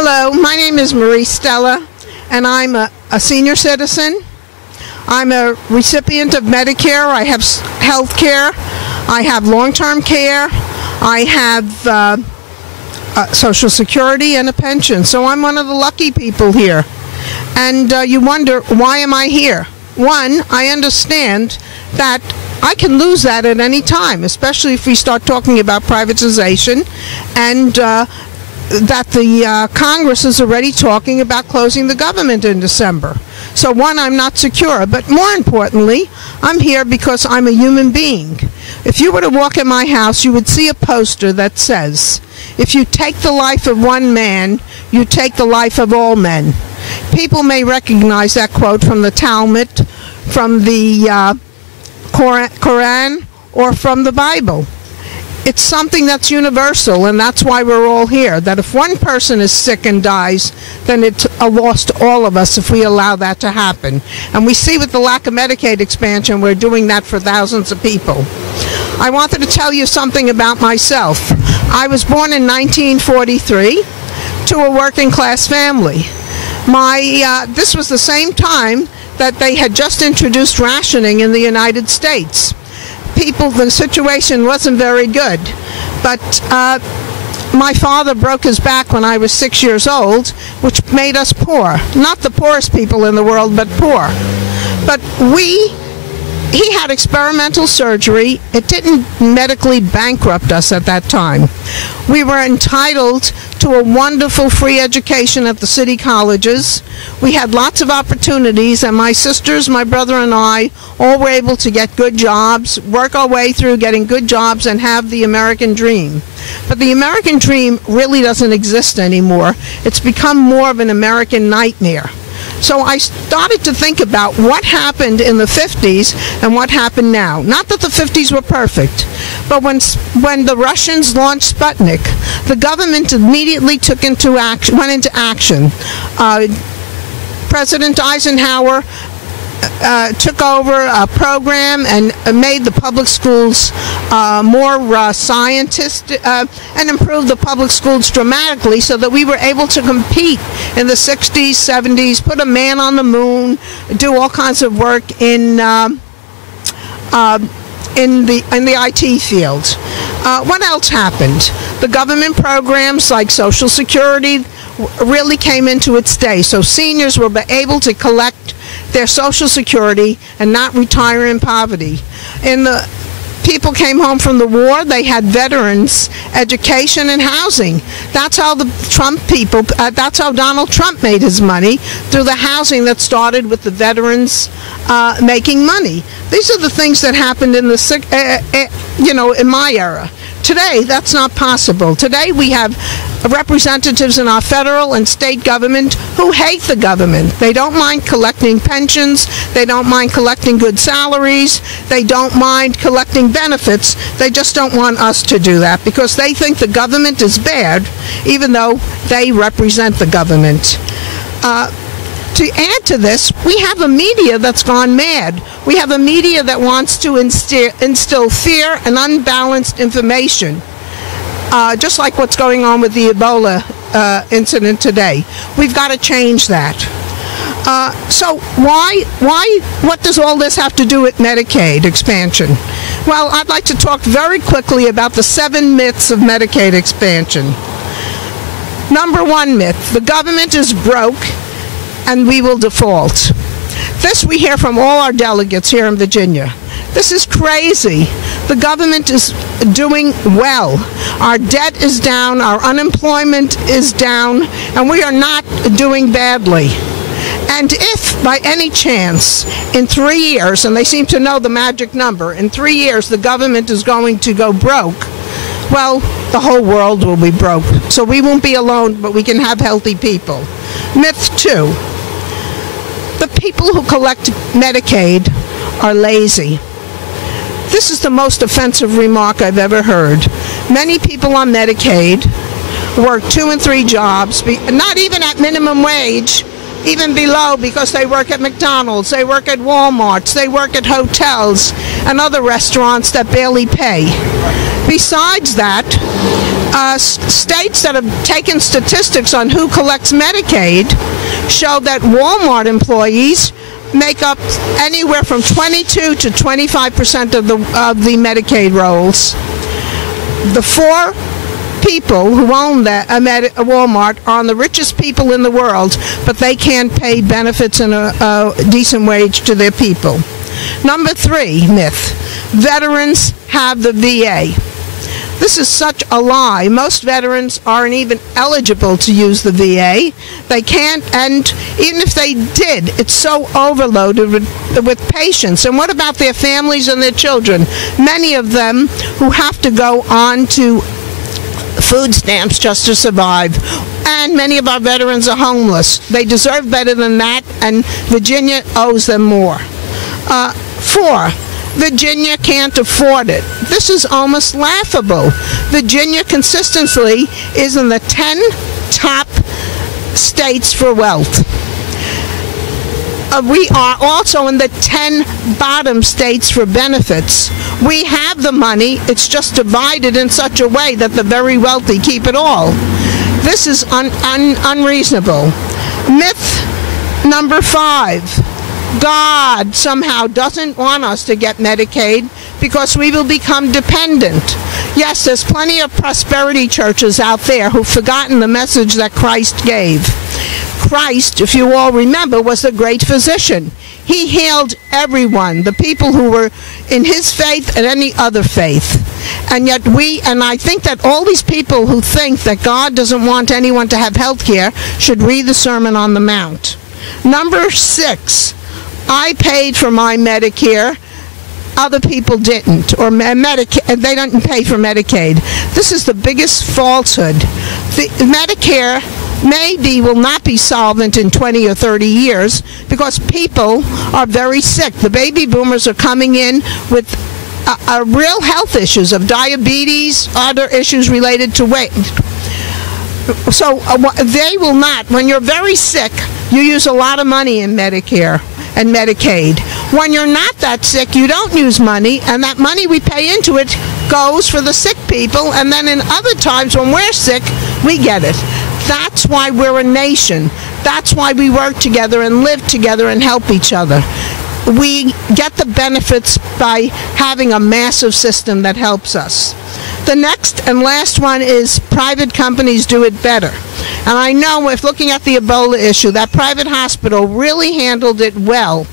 Hello, my name is Marie Stella, and I'm a senior citizen. I'm a recipient of Medicare. I have health care. I have long-term care. I have Social Security and a pension. So I'm one of the lucky people here. And you wonder, why am I here? One, I understand that I can lose that at any time, especially if we start talking about privatization, and that the Congress is already talking about closing the government in December. So one, I'm not secure, but more importantly, I'm here because I'm a human being. If you were to walk in my house, you would see a poster that says, if you take the life of one man, you take the life of all men. People may recognize that quote from the Talmud, from the Quran, or from the Bible. It's something that's universal, and that's why we're all here, that if one person is sick and dies, then it's a loss to all of us if we allow that to happen. And we see with the lack of Medicaid expansion, we're doing that for thousands of people. I wanted to tell you something about myself. I was born in 1943 to a working class family. This was the same time that they had just introduced rationing in the United States. The situation wasn't very good, but my father broke his back when I was 6 years old, which made us poor. Not the poorest people in the world, but poor. But he had experimental surgery. It didn't medically bankrupt us at that time. We were entitled to a wonderful free education at the city colleges. We had lots of opportunities, and my sisters, my brother, and I all were able to get good jobs, work our way through getting good jobs, and have the American dream. But the American dream really doesn't exist anymore. It's become more of an American nightmare. So I started to think about what happened in the 50s and what happened now. Not that the 50s were perfect, but when the Russians launched Sputnik, the government immediately went into action. President Eisenhower took over a program and made the public schools more scientific and improved the public schools dramatically so that we were able to compete in the 60s, 70s, put a man on the moon, do all kinds of work in the IT field. What else happened? The government programs like Social Security really came into its day, so seniors were able to collect their Social Security and not retire in poverty. People came home from the war, they had veterans, education, and housing. That's how that's how Donald Trump made his money, through the housing that started with the veterans making money. These are the things that happened in in my era. Today, that's not possible. Today, we have representatives in our federal and state government who hate the government. They don't mind collecting pensions. They don't mind collecting good salaries. They don't mind collecting benefits. They just don't want us to do that because they think the government is bad, even though they represent the government. To add to this, we have a media that's gone mad. We have a media that wants to instill fear and unbalanced information, just like what's going on with the Ebola incident today. We've got to change that. So what does all this have to do with Medicaid expansion? Well, I'd like to talk very quickly about the 7 myths of Medicaid expansion. Number 1 myth, the government is broke and we will default. This we hear from all our delegates here in Virginia. This is crazy. The government is doing well. Our debt is down, our unemployment is down, and we are not doing badly. And if, by any chance, in 3 years, and they seem to know the magic number, in 3 years the government is going to go broke, well, the whole world will be broke. So we won't be alone, but we can have healthy people. Myth 2. The people who collect Medicaid are lazy. This is the most offensive remark I've ever heard. Many people on Medicaid work 2 and 3 jobs, not even at minimum wage, even below, because they work at McDonald's, they work at Walmarts, they work at hotels and other restaurants that barely pay. Besides that, States that have taken statistics on who collects Medicaid show that Walmart employees make up anywhere from 22 to 25% of the Medicaid rolls. The four people who own that Walmart are the richest people in the world, but they can't pay benefits and a decent wage to their people. Number 3 myth: veterans have the VA. This is such a lie. Most veterans aren't even eligible to use the VA. They can't, and even if they did, it's so overloaded with patients. And what about their families and their children? Many of them who have to go on to food stamps just to survive. And many of our veterans are homeless. They deserve better than that, and Virginia owes them more. 4. Virginia can't afford it. This is almost laughable. Virginia consistently is in the 10 top states for wealth. We are also in the 10 bottom states for benefits. We have the money, it's just divided in such a way that the very wealthy keep it all. This is unreasonable. Myth number 5. God somehow doesn't want us to get Medicaid because we will become dependent. Yes, there's plenty of prosperity churches out there who've forgotten the message that Christ gave. Christ, if you all remember, was the great physician. He healed everyone, the people who were in his faith and any other faith. And yet I think that all these people who think that God doesn't want anyone to have health care should read the Sermon on the Mount. Number 6. I paid for my Medicare, other people didn't, or they didn't pay for Medicaid. This is the biggest falsehood. The Medicare will not be solvent in 20 or 30 years because people are very sick. The baby boomers are coming in with real health issues of diabetes, other issues related to weight. So they will not. When you're very sick, you use a lot of money in Medicare and Medicaid. When you're not that sick, you don't use money, and that money we pay into it goes for the sick people, and then in other times when we're sick, we get it. That's why we're a nation. That's why we work together and live together and help each other. We get the benefits by having a massive system that helps us. The next and last one is private companies do it better. And I know, if looking at the Ebola issue, that private hospital really handled it well,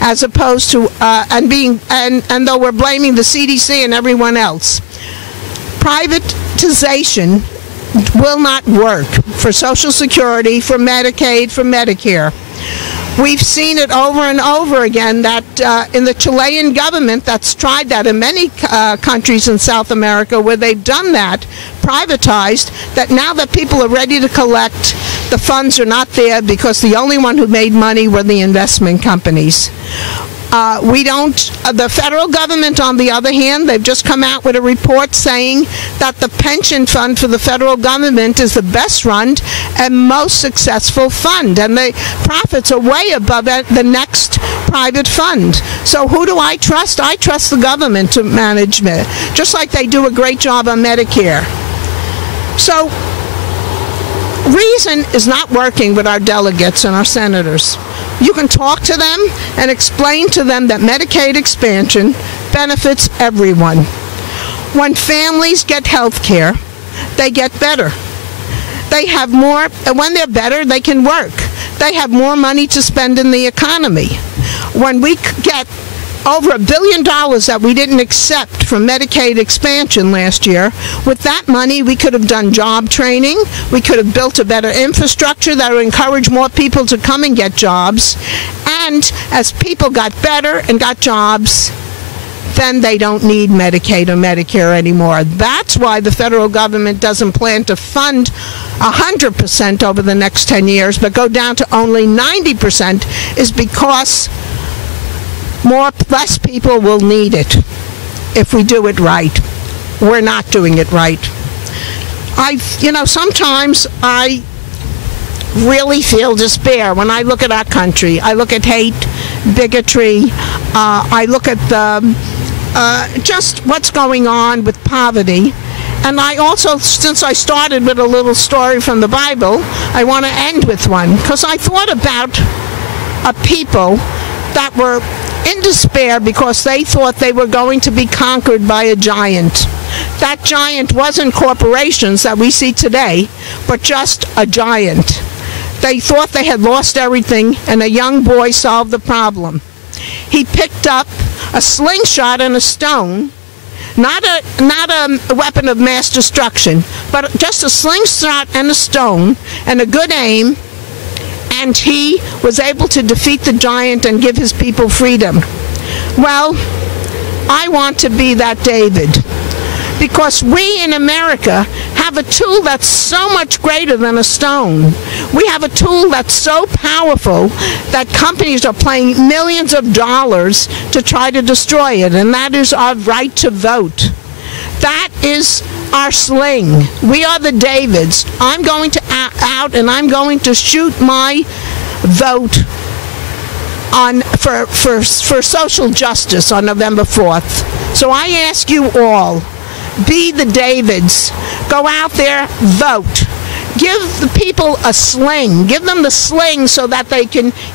as opposed to and though we're blaming the CDC and everyone else. Privatization will not work for Social Security, for Medicaid, for Medicare. We've seen it over and over again that in the Chilean government that's tried that in many countries in South America where they've done that, privatized, that now that people are ready to collect, the funds are not there because the only one who made money were the investment companies. The federal government, on the other hand, they've just come out with a report saying that the pension fund for the federal government is the best run and most successful fund, and the profits are way above the next private fund. So who do I trust? I trust the government to manage it, just like they do a great job on Medicare. So reason is not working with our delegates and our senators. You can talk to them and explain to them that Medicaid expansion benefits everyone. When families get health care, they get better. They have more, and when they're better, they can work. They have more money to spend in the economy. When we get over $1 billion that we didn't accept from Medicaid expansion last year, with that money we could have done job training, we could have built a better infrastructure that would encourage more people to come and get jobs, and as people got better and got jobs, then they don't need Medicaid or Medicare anymore. That's why the federal government doesn't plan to fund 100% over the next 10 years, but go down to only 90%, is because less people will need it if we do it right. We're not doing it right. Sometimes I really feel despair when I look at our country. I look at hate, bigotry. I look at just what's going on with poverty. And I also, since I started with a little story from the Bible, I want to end with one, because I thought about a people that were in despair because they thought they were going to be conquered by a giant. That giant wasn't corporations that we see today, but just a giant. They thought they had lost everything, and a young boy solved the problem. He picked up a slingshot and a stone, not a weapon of mass destruction, but just a slingshot and a stone and a good aim, and he was able to defeat the giant and give his people freedom. Well, I want to be that David, because we in America have a tool that's so much greater than a stone. We have a tool that's so powerful that companies are paying millions of dollars to try to destroy it, and that is our right to vote. That is our sling. We are the Davids. I'm going to out and I'm going to shoot my vote on for social justice on November 4th. So I ask you all, be the Davids. Go out there, vote. Give the people a sling. Give them the sling so that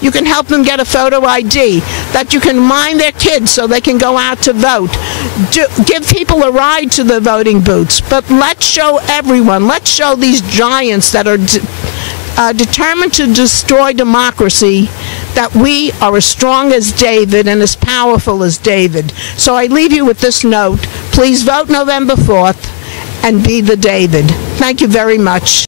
you can help them get a photo ID, that you can remind their kids so they can go out to vote. Give people a ride to the voting booths. But let's show everyone, let's show these giants that are determined to destroy democracy that we are as strong as David and as powerful as David. So I leave you with this note. Please vote November 4th and be the David. Thank you very much.